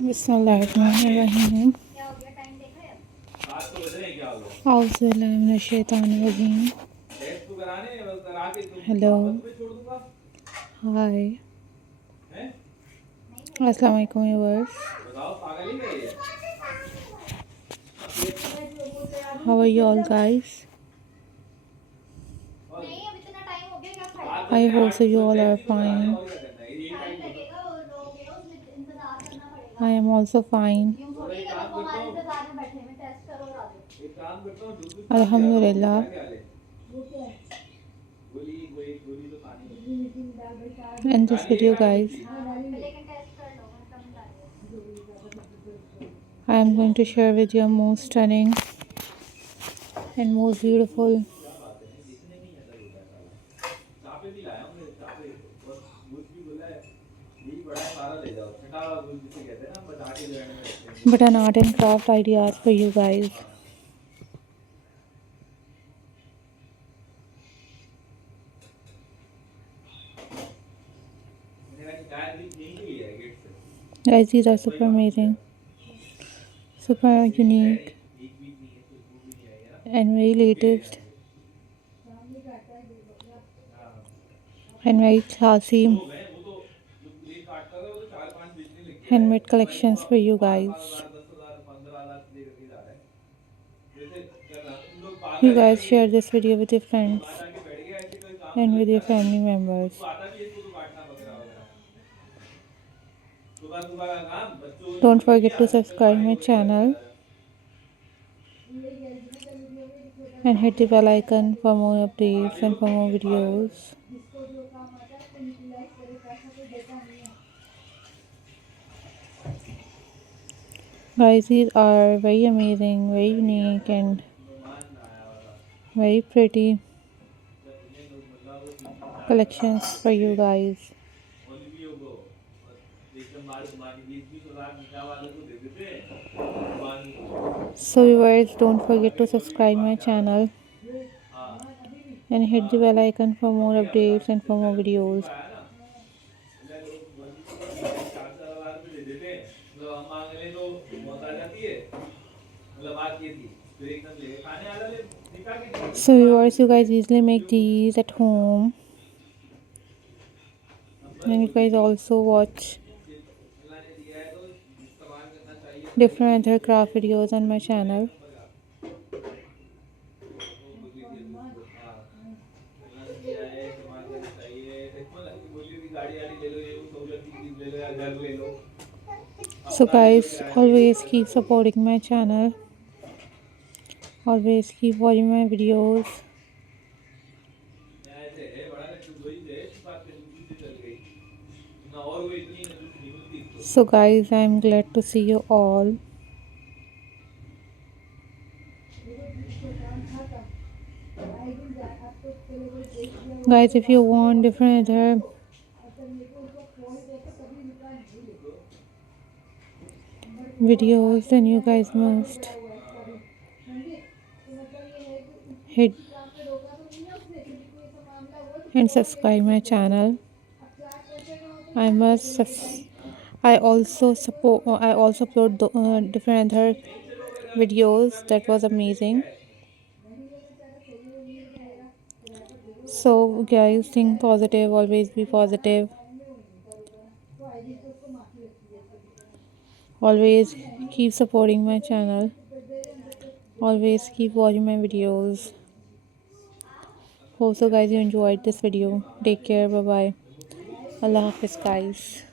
बिस्मिल्लाहिर्रहमानिर्रहीम। औज़ुबिल्लाहि hello, hi, अस्सलाम वालेकुम viewers. How are you all guys? I hope so you all are fine. I am also fine, अल्हम्दुलिल्लाह। In this video guys, I am going to share with you a most stunning and most beautiful but an art and craft ideas for you guys. Guys, these are super amazing, super unique and very latest and very classy handmade collections for you guys. You guys share this video with your friends and with your family members. Don't forget to subscribe my channel and hit the bell icon for more updates and for more videos. Guys, these are very amazing, very unique and very pretty collections for you guys. So viewers, don't forget to subscribe my channel and hit the bell icon for more updates and for more videos. So viewers, you guys easily make these at home, and you guys also watch different other craft videos on my channel. So guys, always keep supporting my channel, always keep watching my videos. So guys, I'm glad to see you all. Guys, if you want different other videos, then you guys must hit and subscribe my channel. I also upload different other videos that was amazing. So guys, think positive, always be positive, always keep supporting my channel, always keep watching my videos. Hope so guys you enjoyed this video. Take care, bye bye, Allah Hafiz guys.